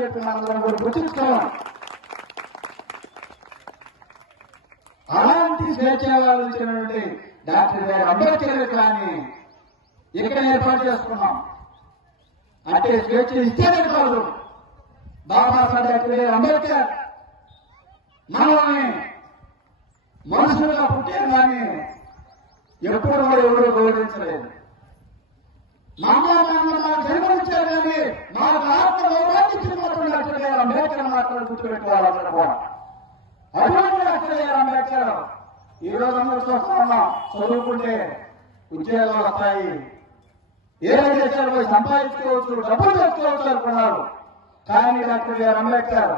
చెప్పి మనందరం కూడా గుర్తుంచుకోవాలి. అలాంటి స్వేచ్ఛావాదించినటువంటి డాక్టర్ గారు అంబేద్కర్ కానీ ఇక్కడ ఏర్పాటు చేసుకున్నాం అంటే స్వేచ్ఛ ఇస్తేనే కాదు. బాబాసాహెబ్ డాక్టర్ గారు అంబేద్కర్ మనల్ని మనుషులుగా పుట్టే కానీ ఎప్పుడు కూడా ఎవరు గౌరవించలేదు. మమ్మల్ని మాకు జన్మనిచ్చారు కానీ మాకు ఆత్మ గౌరవించిన మాత్రం డాక్టర్ గారు అంబేద్కర్ మాత్రం గుర్తుపెట్టుకోవాలన్నారు కూడా. అటువంటి డాక్టర్ గారు అంబేద్కర్ ఈ రోజు అందరూ చూస్తా ఉన్నాం. చదువుకుంటే ఉద్యోగాలు వస్తాయి, ఏదో చేశారు పోయి సంపాదించుకోవచ్చు, డబ్బులు తెచ్చుకోవచ్చు అనుకున్నారు. కానీ డాక్టర్ గారు అంబేద్కర్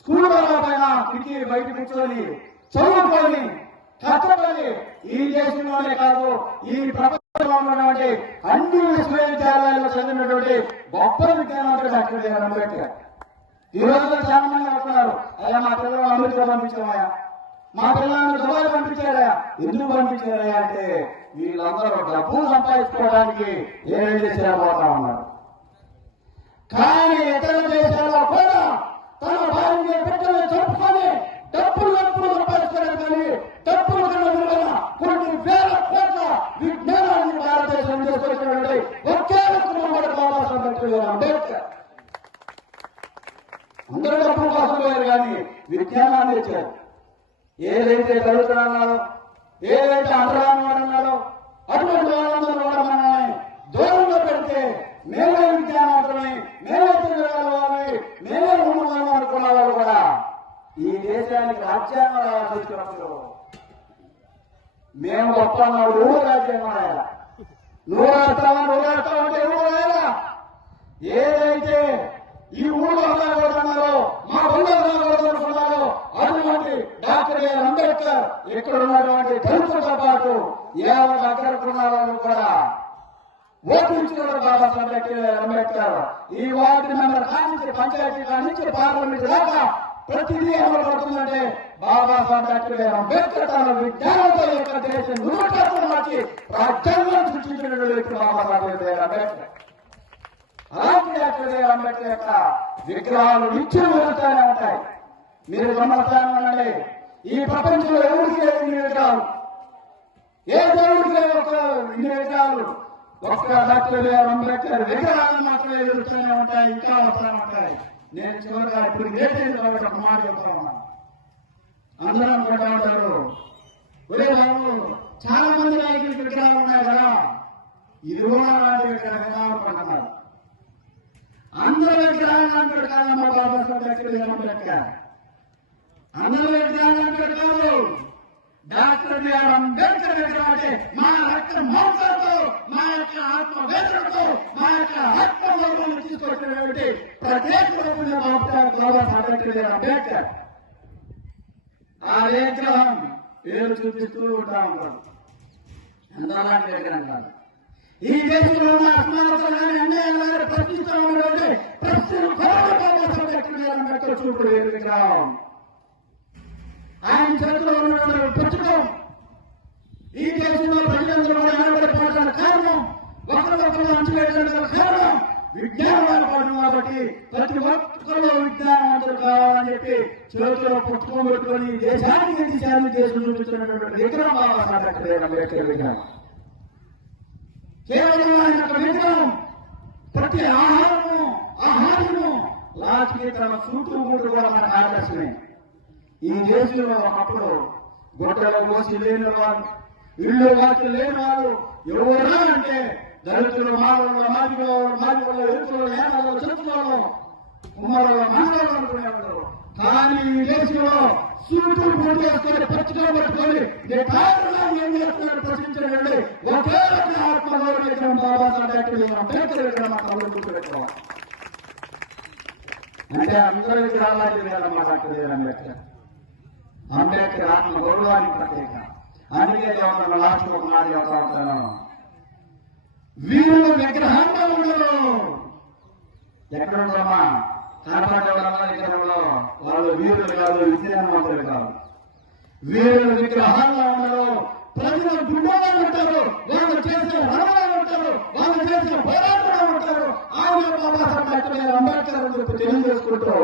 స్కూల్ పైన కిటికీ బయట కూర్చొని చదువుకొని కష్టపడి ఈ దేశంలోనే కాదు ఈ ప్రపంచంలో ఉన్నటువంటి అన్ని విశ్వవిద్యాలయాల్లో చదివినటువంటి గొప్ప విజ్ఞానవంతుడు డాక్టర్ గారు అంబేద్కర్. ఈ రోజు చాలా మంది అనుకున్నారు, అయ్యా మా పిల్లలను అమెరికా పంపించామయ్యా, మా పిల్లలను దుబాయ్ పంపించారా. ఎందుకు పంపించారయ్యా అంటే వీళ్ళందరూ డబ్బు సంపాదించుకోవడానికి ఏమేం చేసేపోతా ఉన్నారు. కానీ ఇతర దేశాల్లో కూడా తన భార్య బిడ్డలు చెప్పుకొని డబ్బులు సంపాదిస్తారు. కానీ డబ్బులు కన్నా కొన్ని వేల కోట్ల విజ్ఞానాన్ని భారతదేశం తీసుకొచ్చినటువంటి ఒకే బాబాసాహెబ్ అంబేద్కర్. అందరూ డబ్బుల కోసం లేరు కానీ విజ్ఞానాన్ని ఇచ్చారు. ఏదైతే చదువుతున్నారో, ఏదైతే అంటరాని వాడన్నారో అటువంటి వాళ్ళందరూ కూడా మనల్ని దూరంలో పెడితే మేమే విజ్ఞానవంతులని, మేమే తిరగలవాలని, మేమే ఉండవాలని అనుకున్న వాళ్ళు కూడా ఈ దేశానికి రాజ్యాంగం రాసినప్పుడు మేము గొప్ప నువ్వు రాజ్యాంగం రాయాలా, నువ్వు రాస్తావంటే నువ్వు రాయాలా. ఏదైతే ఈ ఊళ్ళో ఉన్నారో మా ఊళ్ళో అనుకున్నారో అటువంటి డాక్టర్ గారు అంబేద్కర్ ఇక్కడ ఉన్నటువంటి దళితులతో పాటు ఎవరు దగ్గరకున్న వాళ్ళు కూడా ఓటించుకున్నారు. బాబాసాహెబ్ డాక్టర్ అంబేద్కర్ ఈ వార్డు మెంబర్ కానించి పంచాయతీ కానించి పార్లమెంట్ దాకా ప్రతిదీ అమలు పడుతుందంటే బాబాసాహెబ్ డాక్టర్ అంబేద్కర్ తన విజ్ఞానంతో యొక్క దేశం నూటలు మార్చి రాజ్యాంగం సృష్టించినటువంటి వ్యక్తి బాబాసాహెబ్ అంబేద్కర్. అలాంటి డాక్టర్ అంబేద్కర్ యొక్క విగ్రహాలు నిత్యం వెలుగుతూనే ఉంటాయి. మీరు గమనిస్తానే ఉండండి, ఈ ప్రపంచంలో ఎవరికి లేదు ఇన్ని విగ్రహాలు, ఏ దేవుడికి ఇన్ని విగ్రహాలు. ఒక్క డాక్టర్ అంబేద్కర్ విగ్రహాలు మాత్రమే వెలుగుతూనే ఉంటాయి, ఇంకా వస్తూనే ఉంటాయి. నేను చివరిగా ఇప్పుడు లేటైంది కాబట్టి ఒక మాట చెప్తా ఉన్నాను. అందరూ అనుకుంటా ఉంటారు, ఒరే బాబు చాలా మంది నాయకులకి విగ్రహాలు ఉన్నాయి కదా, ఇది కూడా లాంటి విగ్రహాలు అనుకుంటున్నారు. అందరూ విగ్రహాలు అంటాడు కాదమ్మా బాబాసాహెబ్ డాక్టర్ అంబేద్కర్. అందరూ విగ్రహాలు అంటాడు కాదు. డాక్టర్ బిఆర్ అంబేద్కర్ విగ్రహం అంటే మా రక్త మాంసాలతో, మా యొక్క ఆత్మ వేదనతో, మా యొక్క ఆత్మ గౌరవాన్ని తీసుకొచ్చినటువంటి ప్రత్యేకమైన బాబాసాహెబ్ డాక్టర్ అంబేద్కర్. ఆ విగ్రహం పేరు చూపిస్తూ ఉంటా ఉంటారు. అందలాంటి విగ్రహం కాదు. ఈ దేశంలో ఉన్న అసమానతలు కానీ అన్యాయాలు కానీ ప్రశ్నిస్తూ ఉన్నటువంటి ప్రశ్నలు బాబాసాహెబ్ డాక్టర్ అంబేద్కర్ చూపుడు విగ్రహం. ఆయన చేతిలో ఉన్నటువంటి పుస్తకం ఈ దేశంలో ప్రజలందరూ ఆనబడిపోవడానికి కారణం, ఒకరికొకరు అంచువేయడానికి కారణం విజ్ఞానం పడడం. కాబట్టి ప్రతి ఒక్కరు విజ్ఞానవంతులు కావాలని చెప్పి చేతిలో పుస్తకం పెట్టుకొని దేశానికి దిశాన్ని దేశం చూపిస్తున్నటువంటి విగ్రహం బాబాసాహెబ్ డాక్టర్ అంబేద్కర్ విగ్రహం. కేవలం ఆయన యొక్క విగ్రహం ప్రతి ఆహారము లాస్ట్కి తన సూటు మూడు కూడా మనకు ఆదర్శమే. ఈ దేశంలో ఒకప్పుడు గొడ్డలో పోసి లేని వారు, ఇళ్ళు వాకి లేని వారు ఎవరా అంటే దళితులు, మానవులు, మాదిగలు, ఎరుతులు, ఏనాలు, చెరుకులు, కుమ్మరులు, మానవులు అనుకునేవారు. కానీ ఈ దేశంలో సూటులు పూర్తి చేసుకొని పచ్చిగా పట్టుకొని ఏం చేస్తున్నారు ప్రశ్నించండి. ఒకే ఒక ఆత్మగౌరవం బాబాసాహెబ్ డాక్టర్ అంబేద్కర్ విగ్రహం మాత్రం గుర్తుపెట్టుకోవాలి. అంటే అందరూ విగ్రహాలు లేదమ్మా డాక్టర్ అంబేద్కర్. అంబేద్కర్ ఆత్మ గౌరవానికి ప్రత్యేక. అందుకే మనం లాస్ట్ ఒక మాట చెప్తా ఉంటాను, వీరులు విగ్రహంగా ఉండరు. ఎక్కడ ఉండమ్మా కనపడే విగ్రహంలో వాళ్ళు వీరులు కాదు, విజ్ఞానవంతులు కాదు. వీరులు విగ్రహాల్లో ఉండరు. ప్రజలు గుండెలో ఉంటారు, వాళ్ళు చేసే రణంలో ఉంటారు, వాళ్ళు చేసే పోరాటంలో ఉంటారు. ఆయన బాబాసాహెబ్ హక్కు మీద అంబేద్కర్ అని చెప్పి తెలియజేసుకుంటూ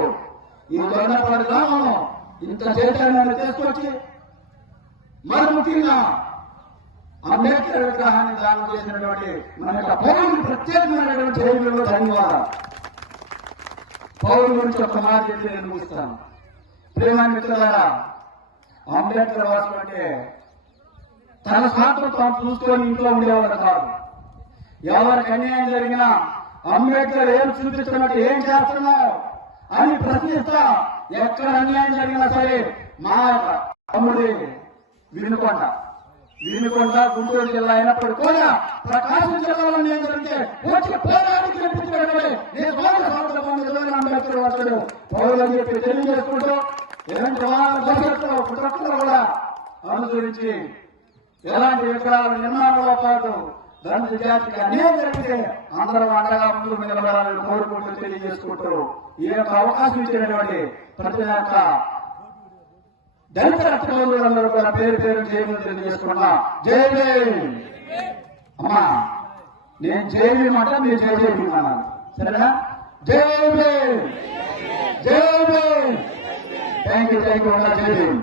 ఈ దొండపాటి గ్రామం ఇంత చైతన్యాన్ని తీసుకొచ్చి మరి ముఖ్యంగా అంబేద్కర్ విగ్రహాన్ని దానం చేసినటువంటి మన యొక్క పౌరులు ప్రత్యేకమైనటువంటి జైలులో ధన్యవాదాలు. పౌరుల గురించి ఒక మాట చెప్పి నేను ముగిస్తాను. ప్రేమ మిత్రులారా, అంబేద్కర్ వాసు అంటే తన స్వార్థం తాను చూసుకొని ఇంట్లో ఉండేవాడు కాదు. ఎవరికి అన్యాయం జరిగినా అంబేద్కర్ ఏం చూపిస్తున్నట్టు ఏం చేస్తున్నావు అని ప్రశ్నిస్తా ఎక్కడ అన్యాయం జరిగినా సరే మా తమ్ముడి వినుకొండ గుంటూరు జిల్లా అయినప్పటికీ కూడా ప్రకాశం జిల్లాలో నేను జరిగితే వచ్చి పోరాడి గెలిపించడమే నేను అంబేద్కర్ వాసుడు పౌరులని చెప్పి తెలియజేసుకుంటూ ఎలాంటి వాళ్ళ భవిష్యత్తులో పుట్టకులు కూడా అనుసరించి ఎలాంటి విగ్రహాల నిర్మాణంలో పాటు దంత జాతికి అన్యాయం జరిగితే అందరూ అండగా ముందుకు నిలబడాలని కోరుకుంటూ తెలియజేసుకుంటూ ఈ యొక్క అవకాశం ఇచ్చినటువంటి ప్రతి ఒక్క దళిత రక్తబంధువులందరూ కూడా పేరు జైలు తెలియజేసుకున్నా. జై భీమ్. అమ్మా నేను జై భీమ్ అంటే మీరు జై భీమ్ అన్నాను, సరేనా? జై భీమ్, జై భీమ్. Thank you. జై భీమ్.